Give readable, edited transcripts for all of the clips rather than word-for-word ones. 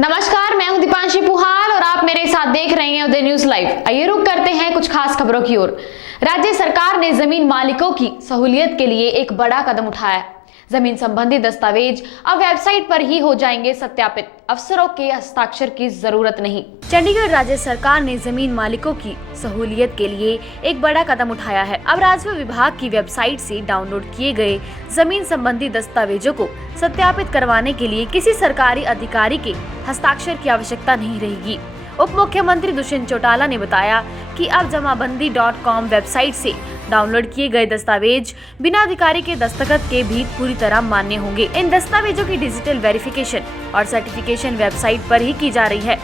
नमस्कार, मैं हूं दीपांशी पुहाल और आप मेरे साथ देख रहे हैं उदय न्यूज लाइव। आइए रुक करते हैं कुछ खास खबरों की ओर। राज्य सरकार ने जमीन मालिकों की सहूलियत के लिए एक बड़ा कदम उठाया है। जमीन संबंधी दस्तावेज अब वेबसाइट पर ही हो जाएंगे सत्यापित, अफसरों के हस्ताक्षर की जरूरत नहीं। चंडीगढ़ राज्य सरकार ने जमीन मालिकों की सहूलियत के लिए एक बड़ा कदम उठाया है। अब राजस्व विभाग की वेबसाइट से डाउनलोड किए गए जमीन संबंधी दस्तावेजों को सत्यापित करवाने के लिए किसी सरकारी अधिकारी के हस्ताक्षर की आवश्यकता नहीं रहेगी। उप मुख्यमंत्री दुष्यंत चौटाला ने बताया कि अब जमाबंदी.com वेबसाइट से डाउनलोड किए गए दस्तावेज बिना अधिकारी के दस्तखत के भी पूरी तरह मान्य होंगे। इन दस्तावेजों की डिजिटल वेरिफिकेशन और सर्टिफिकेशन वेबसाइट पर ही की जा रही है।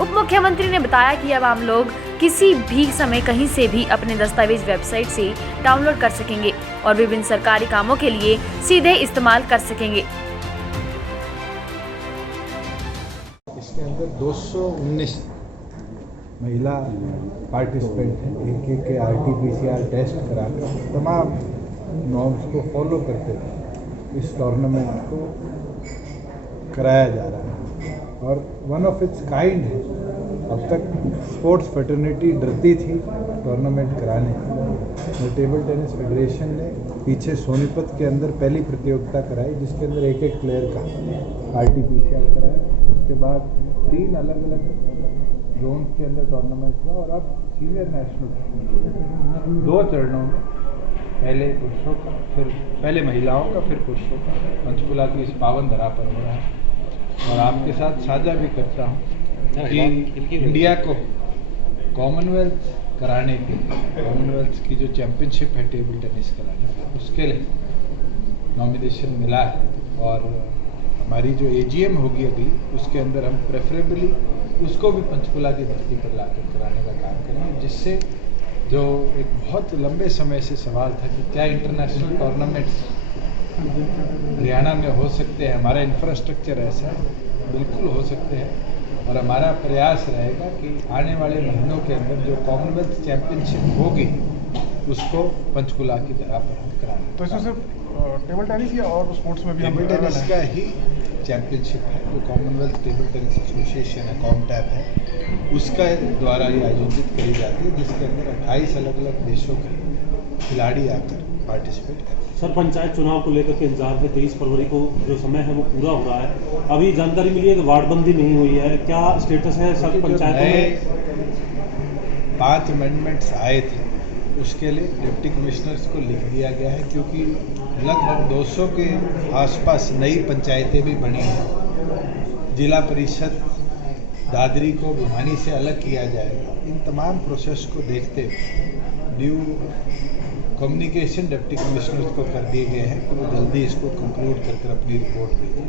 उप मुख्यमंत्री ने बताया कि अब आम लोग किसी भी समय कहीं से भी अपने दस्तावेज वेबसाइट से डाउनलोड कर सकेंगे और विभिन्न सरकारी कामों के लिए सीधे इस्तेमाल कर सकेंगे। इसके अंदर 219 महिला पार्टिसिपेंट हैं। एक के RT-PCR टेस्ट कराकर तमाम नॉर्म्स को फॉलो करते हुए इस टूर्नामेंट को कराया जा रहा है और वन ऑफ इट्स काइंड है। अब तक स्पोर्ट्स फ्रेटर्निटी डरती थी टूर्नामेंट कराने से। टेबल टेनिस फेडरेशन ने पीछे सोनीपत के अंदर पहली प्रतियोगिता कराई जिसके अंदर एक प्लेयर का RT-PCR कराया। उसके बाद 3 अलग अलग जोन के अंदर टूर्नामेंट हुआ और अब सीनियर नेशनल 2 चरणों में पहले पुरुषों का, फिर पहले महिलाओं का, फिर पुरुषों का पंचकुला की इस पावन धरा पर हो रहा है। और आपके साथ साझा भी करता हूँ कि इंडिया को कॉमनवेल्थ कराने के, कॉमनवेल्थ की जो चैंपियनशिप है टेबल टेनिस कराने की, उसके लिए नॉमिनेशन मिला है और हमारी जो AGM होगी अगली, उसके अंदर हम प्रेफरेबली उसको भी पंचकुला की धरती पर लाकर कराने का काम करेंगे, जिससे जो एक बहुत लंबे समय से सवाल था कि क्या इंटरनेशनल टूर्नामेंट्स हरियाणा में हो सकते हैं, हमारा इंफ्रास्ट्रक्चर ऐसा है, बिल्कुल हो सकते हैं। और हमारा प्रयास रहेगा कि आने वाले महीनों के अंदर जो कॉमनवेल्थ चैंपियनशिप होगी उसको पंचकुला की धरा पर हम कराएंगे। तो इसमें सिर्फ टेबल टेनिस या और स्पोर्ट्स में भी टेबल टेनिस का ही चैंपियनशिप है जो कॉमनवेल्थ टेबल टेनिस एसोसिएशन है, कॉमटैब है, उसका द्वारा ये आयोजित करी जाती है, जिसके अंदर 28 अलग अलग देशों के खिलाड़ी आकर पार्टिसिपेट करते हैं। सर, पंचायत चुनाव को लेकर के इंतजार है। 23 फरवरी को जो समय है वो पूरा हो रहा है। अभी जानकारी मिली है कि वार्डबंदी नहीं हुई है, क्या स्टेटस है सब पंचायतों में? 5 अमेंडमेंट्स आए थे, उसके लिए डिप्टी कमिश्नर्स को लिख दिया गया है, क्योंकि लगभग 200 के आसपास नई पंचायतें भी बनी हैं। जिला परिषद दादरी को भिवानी से अलग किया जाएगा। इन तमाम प्रोसेस को देखते हुए ड्यू कम्युनिकेशन डिप्टी कमिश्नर्स को कर दिए गए हैं कि वो जल्दी इसको कंक्लूड कर अपनी रिपोर्ट दें।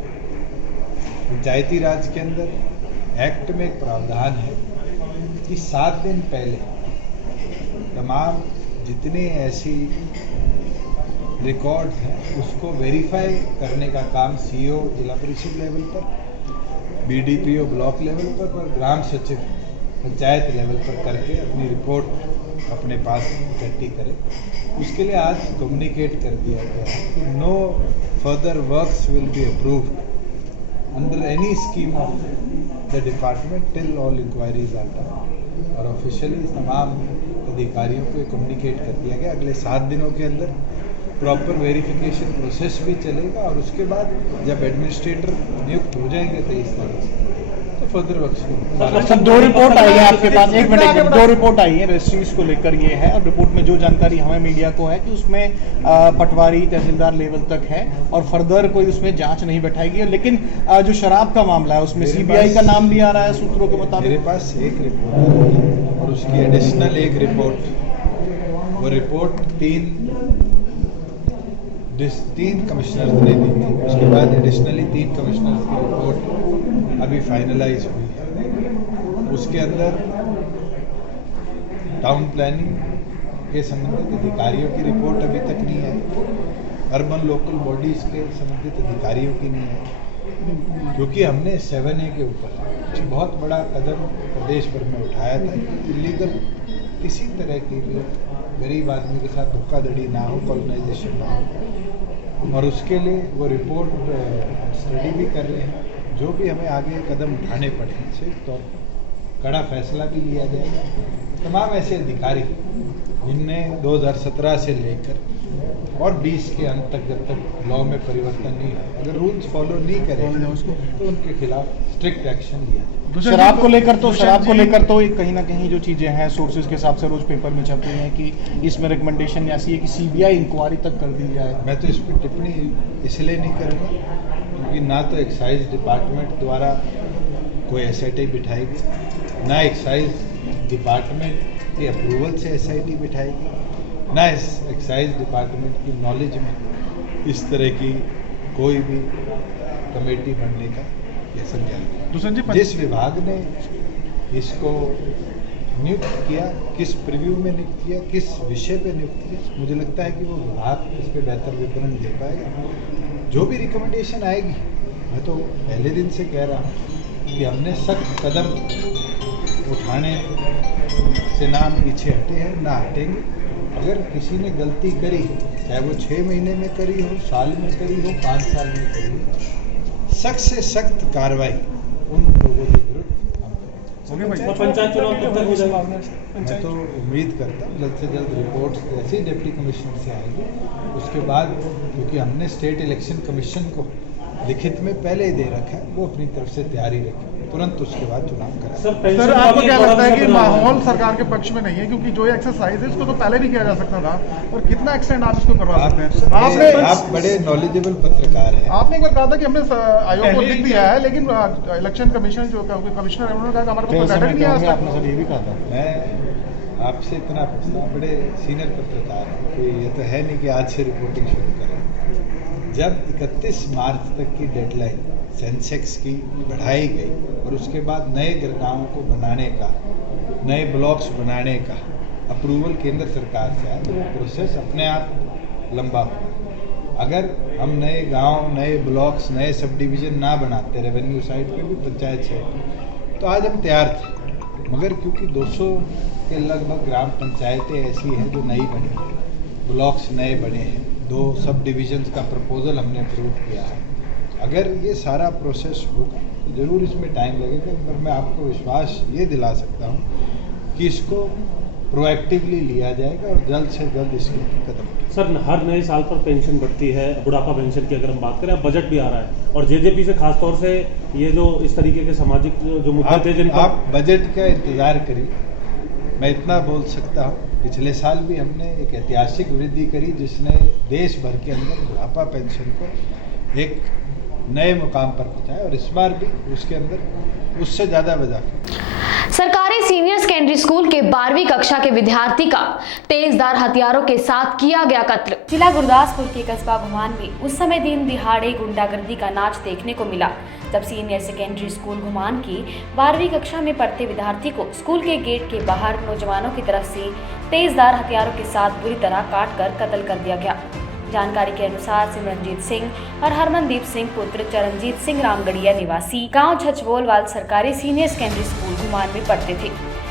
पंचायती राज के अंदर एक्ट में एक प्रावधान है कि 7 दिन पहले तमाम जितने ऐसी रिकॉर्ड हैं उसको वेरीफाई करने का काम CO जिला परिषद लेवल पर, BDPO ब्लॉक लेवल पर और ग्राम सचिव पंचायत लेवल पर करके अपनी रिपोर्ट अपने पास इकट्ठी करें। उसके लिए आज कम्युनिकेट कर दिया गया है कि no further works will be approved under any scheme of the department till all inquiries are done. और ऑफिशियली तमाम अधिकारियों को कम्युनिकेट कर दिया गया अगले 7 दिनों के अंदर प्रॉपर वेरिफिकेशन प्रोसेस भी चलेगा और उसके बाद जब एडमिनिस्ट्रेटर नियुक्त हो जाएंगे 23 तारीख से तो फर्दर वर्क्स। सर, 2 रिपोर्ट आई है आपके पास, 1 मिनट, 2 रिपोर्ट आई है रजिस्ट्रीज को लेकर ये है और रिपोर्ट में जो जानकारी हमें मीडिया को है कि उसमें पटवारी तहसीलदार लेवल तक है और फर्दर कोई उसमें जांच नहीं बैठाएगी। लेकिन जो शराब का मामला है उसमें CBI का नाम भी आ रहा है सूत्रों के मुताबिक। मेरे पास एक रिपोर्ट और उसकी एडिशनल एक रिपोर्ट, वो रिपोर्ट 3 कमिश्नर्स ने दी थी। उसके बाद एडिशनली 3 कमिश्नर्स की रिपोर्ट अभी फाइनलाइज हुई है। उसके अंदर टाउन प्लानिंग के संबंधित अधिकारियों की रिपोर्ट अभी तक नहीं है, अर्बन लोकल बॉडीज़ के संबंधित अधिकारियों की नहीं है, क्योंकि हमने 7A के ऊपर बहुत बड़ा कदम प्रदेश भर में उठाया था। इलीगल किसी तरह की भी गरीब आदमी के साथ धोखाधड़ी ना हो, कॉलोनाइजेशन ना हो, और उसके लिए वो रिपोर्ट स्टडी भी कर रहे हैं। जो भी हमें आगे कदम उठाने पड़े संयुक्त तौर पर कड़ा फैसला भी लिया जाएगा। तमाम ऐसे अधिकारी जिनने 2017 से लेकर और 20 के अंत तक, जब तक लॉ में परिवर्तन नहीं हो, अगर रूल्स फॉलो नहीं करेंगे तो उनके खिलाफ स्ट्रिक्ट एक्शन लिया जाए। शराब को लेकर तो एक कहीं ना कहीं जो चीजें हैं सोर्सेज के हिसाब से रोज पेपर में छपती हैं कि इसमें रिकमेंडेशन ऐसी है कि सीबीआई इंक्वायरी तक कर दी जाए। मैं तो इस पर टिप्पणी इसलिए नहीं करूँगा क्योंकि ना तो एक्साइज डिपार्टमेंट द्वारा कोई एसआईटी बिठाएगी, ना एक्साइज डिपार्टमेंट के अप्रूवल से एसआईटी बिठाएगी, ना इस एक्साइज डिपार्टमेंट की नॉलेज में इस तरह की कोई भी कमेटी बनने का यह संज्ञान। जिस विभाग ने इसको नियुक्त किया, किस प्रीव्यू में नियुक्त किया, किस विषय पे नियुक्त किया, मुझे लगता है कि वो विभाग इस पर बेहतर विवरण दे पाएगा। जो भी रिकमेंडेशन आएगी, मैं तो पहले दिन से कह रहा हूँ कि हमने सख्त कदम उठाने से ना हम पीछे हटे हैं, ना हटेंगे। अगर किसी ने गलती करी, चाहे वो 6 महीने में करी हो, साल में करी हो, 5 साल में करी हो, सख्त से सख्त कार्रवाई उन लोगों के विरुद्ध पंचायत चुनाव कब तक हो जाएगा? मैं तो उम्मीद करता हूँ जल्द से जल्द रिपोर्ट जैसे ही डिप्टी कमिश्नर से आएगी उसके बाद, क्योंकि हमने स्टेट इलेक्शन कमीशन को लिखित में पहले ही दे रखा है, वो अपनी तरफ से तैयारी रखे, तुरंत उसके बाद चुनाव करें। सर आपको क्या लगता है कि माहौल सरकार के पक्ष में नहीं है, क्योंकि जो एक्सरसाइज है इसको तो पहले भी किया जा सकता था, और कितना एक्सटेंड आप इसको करवा सकते हैं? आप बड़े नॉलेजेबल पत्रकार हैं। आपने एक बार कहा था कि हमने आयोग को लिख दिया है, लेकिन इलेक्शन कमीशन जो कमिश्नर है उन्होंने कहा कि हमारे पास डाटा नहीं है। आपने सर ये भी कहा था। मैं आपसे इतना पूछता हूँ, बड़े सीनियर पत्रकार हैं, कोई ये तो है नहीं कि आज से रिपोर्टिंग शुरू करें। जब 31 मार्च तक की डेडलाइन सेंसेक्स की बढ़ाई गई और उसके बाद नए गाँवों को बनाने का, नए ब्लॉक्स बनाने का अप्रूवल केंद्र सरकार से आया, तो वो प्रोसेस अपने आप लंबा हुआ। अगर हम नए गांव, नए ब्लॉक्स, नए सब डिवीज़न ना बनाते रेवेन्यू साइड पे भी, पंचायत साइड पे, तो आज हम तैयार थे। मगर क्योंकि 200 के लगभग ग्राम पंचायतें ऐसी हैं जो नई बनी हैं, ब्लॉक्स नए बने हैं, 2 सब डिविजन्स का प्रपोजल हमने अप्रूव किया है। अगर ये सारा प्रोसेस होगा तो ज़रूर इसमें टाइम लगेगा, पर मैं आपको विश्वास ये दिला सकता हूँ कि इसको प्रोएक्टिवली लिया जाएगा और जल्द से जल्द इसके ऊपर कदम उठाएंगे। सर, हर नए साल पर पेंशन बढ़ती है, बुढ़ापा पेंशन की अगर हम बात करें, अब बजट भी आ रहा है और जेजेपी से खासतौर से ये जो इस तरीके के सामाजिक जो मुद्दे थे जिन पर आप बजट का इंतज़ार करिए। मैं इतना बोल सकता हूँ, पिछले साल भी हमने एक ऐतिहासिक वृद्धि करी जिसने देश भर के अंदर बुढ़ापा पेंशन को एक नए मुकाम पर पहुंचाया, और इस बार भी उसके अंदर उससे ज़्यादा वजह। सरकारी सीनियर सेकेंडरी स्कूल के 12वीं कक्षा के विद्यार्थी का तेजधार हथियारों के साथ किया गया कत्ल। जिला गुरदासपुर के कस्बा घुमान में उस समय दिन दिहाड़े गुंडागर्दी का नाच देखने को मिला, जब सीनियर सेकेंडरी स्कूल घुमान की 12वीं कक्षा में पढ़ते विद्यार्थी को स्कूल के गेट के बाहर नौजवानों की तरफ से तेजधार हथियारों के साथ बुरी तरह काट कर कत्ल कर दिया गया। जानकारी के अनुसार सिमरनजीत सिंह और हरमनदीप सिंह पुत्र चरणजीत सिंह रामगढ़िया निवासी गांव छछवोलवाल सरकारी सीनियर सेकेंडरी स्कूल घुमान में पढ़ते थे।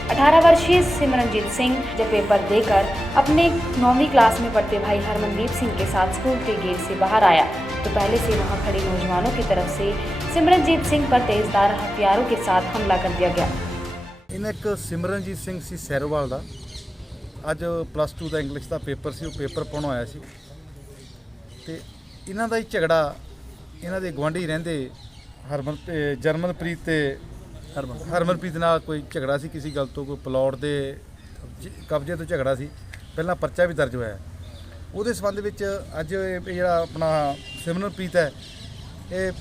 18 वर्षीय सिमरनजीत सिंह जब पेपर देकर अपने 9वीं क्लास में पढ़ते भाई हरमनदीप सिंह के साथ स्कूल के गेट से बाहर आया तो पहले से वहां खड़े नौजवानों की तरफ से सिमरनजीत सिंह पर तेजधार हथियारों के साथ हमला कर दिया गया। ਇਹਨਾਂ ਇੱਕ ਸਿਮਰਨਜੀਤ ਸਿੰਘ ਸੀ ਸੈਰੋਵਾਲ ਦਾ, ਅੱਜ +2 ਦਾ ਇੰਗਲਿਸ਼ ਦਾ ਪੇਪਰ ਸੀ, ਉਹ ਪੇਪਰ ਪਾਉਣ ਆਇਆ ਸੀ ਤੇ ਇਹਨਾਂ ਦਾ ਹੀ ਝਗੜਾ, ਇਹਨਾਂ ਦੇ ਗੁਆਂਢੀ ਰਹਿੰਦੇ ਜਰਮਨਪ੍ਰੀਤ ਤੇ ਹਰਮਨਪ੍ਰੀਤ ਨਾਲ ਕੋਈ ਝਗੜਾ ਸੀ, ਕਿਸੇ ਗੱਲ ਤੋਂ, ਕੋਈ ਪਲਾਟ ਦੇ ਕਬਜ਼ੇ ਤੋਂ ਝਗੜਾ ਸੀ। ਪਹਿਲਾਂ ਪਰਚਾ ਵੀ ਦਰਜ ਹੋਇਆ। ਉਹਦੇ ਸੰਬੰਧ ਵਿੱਚ ਅੱਜ ਇਹ ਜਿਹੜਾ ਆਪਣਾ ਸਿਮਰਨਪ੍ਰੀਤ ਹੈ, ਇਹ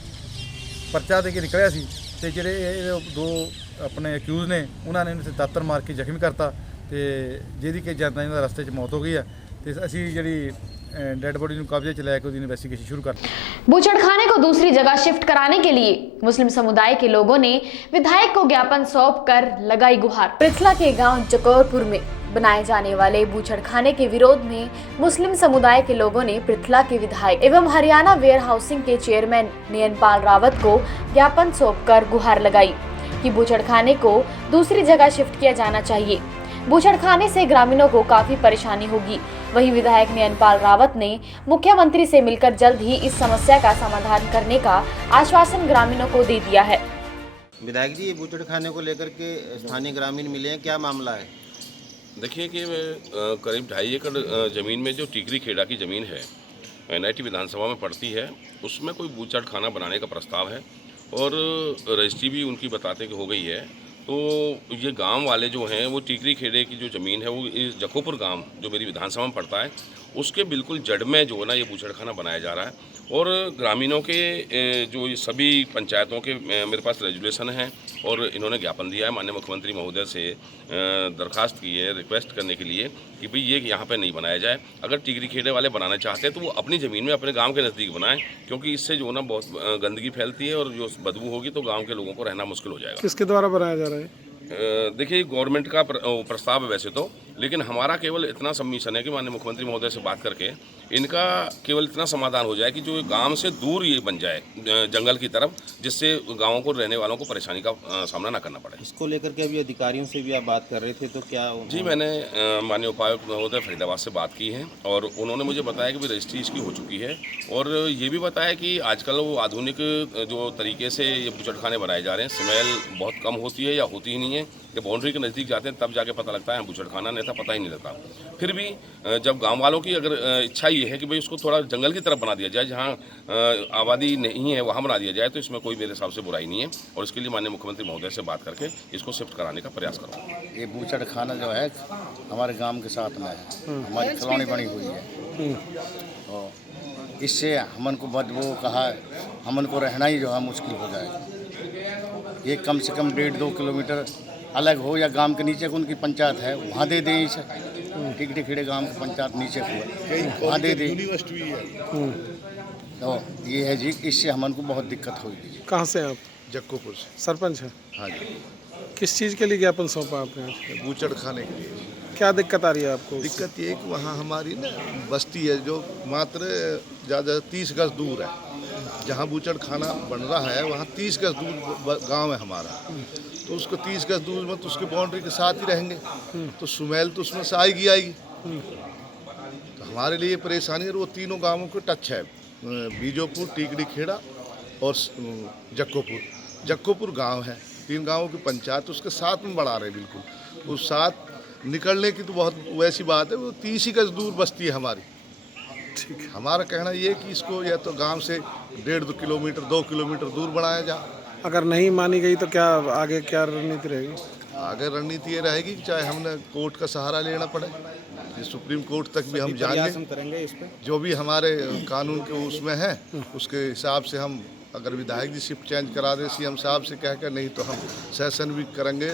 ਪਰਚਾ ਦੇ ਕੇ ਨਿਕਲਿਆ ਸੀ ਤੇ ਜਿਹੜੇ ਇਹ 2 ਆਪਣੇ ਅਕਿਊਜ਼ ਨੇ ਉਹਨਾਂ ਨੇ ਇਹਨੂੰ ਦਾਤਰ ਮਾਰ ਕੇ ਜ਼ਖਮੀ ਕਰਤਾ ਤੇ ਜਿਹਦੀ ਕਿ ਜਾਂਦਾ ਇਹਨਾਂ ਦਾ ਰਸਤੇ 'ਚ ਮੌਤ ਹੋ ਗਈ ਹੈ ਤੇ ਅਸੀਂ ਜਿਹੜੀ डेड बॉडी को कब्जे च लेकर इन्वेस्टिगेशन शुरू कर दी। बूचड़खाने को दूसरी जगह शिफ्ट कराने के लिए मुस्लिम समुदाय के लोगों ने विधायक को ज्ञापन सौंप कर लगाई गुहार। पृथला के गांव जकोरपुर में बनाए जाने वाले बूचड़खाने के विरोध में मुस्लिम समुदाय के लोगों ने पृथला के विधायक एवं हरियाणा वेयर हाउसिंग के चेयरमैन नयनपाल रावत को ज्ञापन सौंप कर गुहार लगाई कि बूचड़खाने को दूसरी जगह शिफ्ट किया जाना चाहिए। बूचड़खाने से ग्रामीणों को काफी परेशानी होगी। वहीं विधायक नयनपाल रावत ने मुख्यमंत्री से मिलकर जल्द ही इस समस्या का समाधान करने का आश्वासन ग्रामीणों को दे दिया है। विधायक जी, ये बूचड़खाने को लेकर के स्थानीय ग्रामीण मिले हैं, क्या मामला है? देखिए कि करीब 2.5 एकड़ ज़मीन में जो टीकरी खेड़ा की ज़मीन है NIT विधानसभा में पड़ती है, उसमें कोई बूचड़खाना बनाने का प्रस्ताव है और रजिस्ट्री भी उनकी बताते कि हो गई है। तो ये गांव वाले जो हैं वो टीकरी खेड़े की जो ज़मीन है वो इस जखोपुर गांव जो मेरी विधानसभा में पड़ता है उसके बिल्कुल जड़ में जो है ना ये बूचड़खाना बनाया जा रहा है। और ग्रामीणों के जो ये सभी पंचायतों के मेरे पास रेजुलेशन है और इन्होंने ज्ञापन दिया है माननीय मुख्यमंत्री महोदय से, दरखास्त की है रिक्वेस्ट करने के लिए कि भाई ये यहाँ पे नहीं बनाया जाए। अगर टीकरी खेड़े वाले बनाना चाहते हैं तो वो अपनी ज़मीन में अपने गांव के नज़दीक बनाएं, क्योंकि इससे जो ना बहुत गंदगी फैलती है और जो बदबू होगी तो गांव के लोगों को रहना मुश्किल हो जाएगा। किसके द्वारा बनाया जा रहा है? देखिए गवर्नमेंट का प्रस्ताव है वैसे तो, लेकिन हमारा केवल इतना सबमिशन है कि माननीय मुख्यमंत्री महोदय से बात करके इनका केवल इतना समाधान हो जाए कि जो गांव से दूर ये बन जाए जंगल की तरफ, जिससे गांवों को रहने वालों को परेशानी का सामना ना करना पड़े। इसको लेकर के अभी अधिकारियों से भी आप बात कर रहे थे, तो क्या? जी, मैंने माननीय उपायुक्त महोदय फरीदाबाद से बात की है और उन्होंने मुझे बताया कि रजिस्ट्री इसकी हो चुकी है और ये भी बताया कि आजकल वो आधुनिक जो तरीके से ये बूचड़खाने बनाए जा रहे हैं, स्मेल बहुत कम होती है या होती ही नहीं है। जब बाउंड्री के नज़दीक जाते हैं तब जाके पता लगता है बूचड़खाना, नहीं था पता ही नहीं लगता। फिर भी जब गांव वालों की अगर इच्छा ये है कि भाई उसको थोड़ा जंगल की तरफ बना दिया जाए, जहां आबादी नहीं है वहां बना दिया जाए, तो इसमें कोई मेरे हिसाब से बुराई नहीं है और इसके लिए माननीय मुख्यमंत्री महोदय से बात करके इसको शिफ्ट कराने का प्रयास करूँगा। ये बूचड़खाना जो है हमारे गांव के साथ में है, हमारी कॉलोनी बनी हुई है और इससे हमन को बदबू कहा हमन को रहना ही जो है मुश्किल हो जाएगा। ये कम से कम 1.5-2 किलोमीटर अलग हो या गांव के नीचे उनकी पंचायत है वहाँ दे दें इसे, टिकटे खेड़े गांव की पंचायत नीचे वहाँ दे दें। तो ये है जी, इससे हमन को बहुत दिक्कत होगी। कहाँ से आप? जक्कोपुर से। सरपंच है? हाँ जी। किस चीज़ के लिए ज्ञापन सौंपा आपने? बूचड़खाने के लिए। क्या दिक्कत आ रही है आपको? दिक्कत ये है कि वहाँ हमारी ना बस्ती है जो मात्र ज़्यादा 30 गज दूर है। जहाँ बूचड़खाना बन रहा है वहाँ 30 गज दूर गांव है हमारा, तो उसको 30 गज दूर में तो उसके बाउंड्री के साथ ही रहेंगे तो स्मेल तो उसमें से आएगी। तो हमारे लिए परेशानी है। वो तीनों गांवों को टच है, बीजोपुर, टीकरी खेड़ा और जक्कोपुर गांव है। 3 गांवों की पंचायत उसके साथ में बढ़ा रहे बिल्कुल। उस साथ निकलने की तो बहुत वैसी बात है, वो 30 ही गज दूर बस्ती है हमारी। ठीक है, हमारा कहना ये है कि इसको या तो गांव से 1.5-2 किलोमीटर 2 किलोमीटर दूर बढ़ाया जाए। अगर नहीं मानी गई तो क्या आगे क्या रणनीति रहेगी? आगे रणनीति ये रहेगी कि चाहे हमने कोर्ट का सहारा लेना पड़े, सुप्रीम कोर्ट तक भी हम जाएंगे। इस पे जो भी हमारे कानून के उसमें है उसके हिसाब से हम, अगर विधायक जी शिफ्ट चेंज करा दे CM साहब से कहकर, नहीं तो हम सेशन भी करेंगे,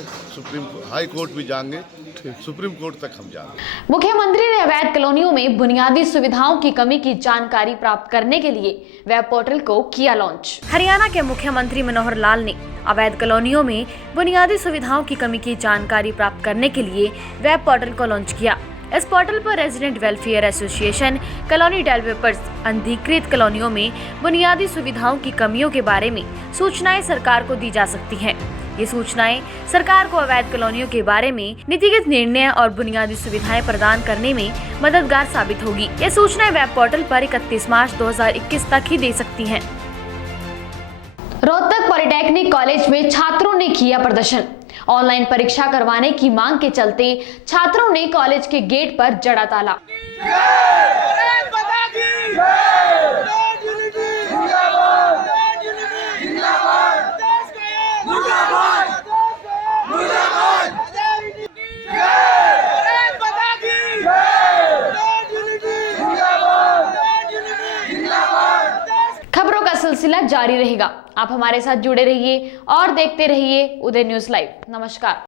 हाई कोर्ट भी जाएंगे, सुप्रीम कोर्ट तक हम जाएंगे। मुख्यमंत्री ने अवैध कॉलोनियों में बुनियादी सुविधाओं की कमी की जानकारी प्राप्त करने के लिए वेब पोर्टल को किया लॉन्च। हरियाणा के मुख्यमंत्री मनोहर लाल ने अवैध कॉलोनियों में बुनियादी सुविधाओं की कमी की जानकारी प्राप्त करने के लिए वेब पोर्टल को लॉन्च किया। इस पोर्टल पर resident welfare association, colony developers, अनधिकृत कॉलोनियों में बुनियादी सुविधाओं की कमियों के बारे में सूचनाएं सरकार को दी जा सकती हैं। ये सूचनाएं सरकार को अवैध कॉलोनियों के बारे में नीतिगत निर्णय और बुनियादी सुविधाएं प्रदान करने में मददगार साबित होगी। ये सूचनाएं वेब पोर्टल पर 31 मार्च 2021 तक ही दे सकती हैं। रोहतक पॉलिटेक्निक कॉलेज में छात्रों ने किया प्रदर्शन। ऑनलाइन परीक्षा करवाने की मांग के चलते छात्रों ने कॉलेज के गेट पर जड़ा ताला। खबरों का सिलसिला जारी रहेगा। आप हमारे साथ जुड़े रहिए और देखते रहिए उदय न्यूज़ लाइव। नमस्कार।